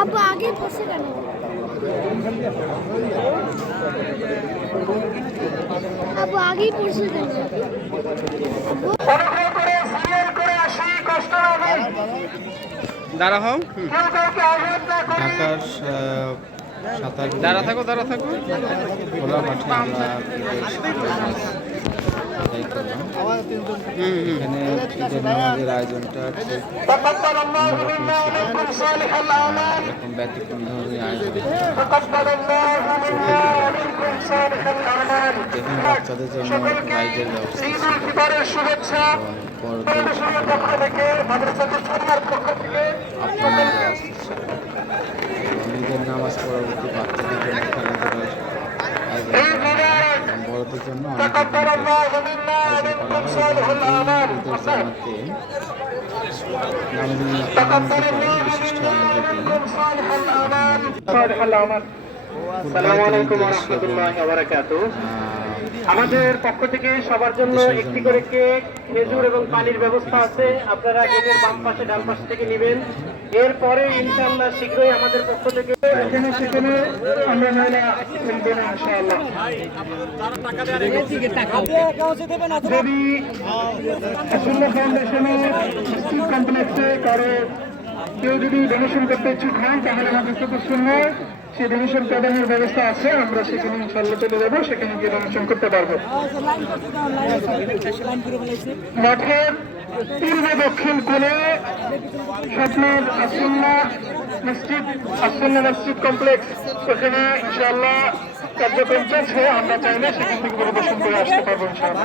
আব্বু আগে পড়ছে কেন? আব্বু আগেই পড়ছে কেন? দাঁড়া হও। ঢাকার দাঁড়া থাকো খোলা মাঠে আমরা এখানে ঈদের নামাজের আয়োজনটা এরকম ব্যতিক্রম ধরনের আয়োজন। এখানে বাচ্চাদের জন্য রাইডের ব্যবস্থা ঈদের নামাজ পরবর্তী বাচ্চাদের জন্য খেলাধুলার আয়োজন করা হয়। বড়দের জন্য অনেক আয়োজন করা হয়। ঈদের জামাতে বিশিষ্ট আমাদের পক্ষ থেকে সবার জন্য একটি করে কেক, খেজুর এবং পানির ব্যবস্থা আছে। আপনারা গেটের বাম পাশে ডান পাশ থেকে নেবেন। এরপরে ইনশাআল্লাহ শীঘ্রই আমাদের পক্ষ থেকে আমরা ইনশাআল্লাহ কমপ্লেক্সে কারো কেউ যদি ডোনেশন করতে ইচ্ছুক হন তাহলে আমাদের সদস্য সেই ডোনেশন প্রদানের ব্যবস্থা আছে। আমরা সেখানে ইনশাআল্লাহ চলে যাবো, সেখানে গিয়ে ডোনেশন করতে পারবো। মাঠের পূর্ব দক্ষিণ কোণে স্বপ্নের আসন্না মসজিদ কমপ্লেক্স, ওখানে ইনশাআল্লাহ কার্যক্রম চলছে। আমরা চাইলে সেখান থেকে পরিদর্শন করে আসতে পারবো ইনশাআল্লাহ।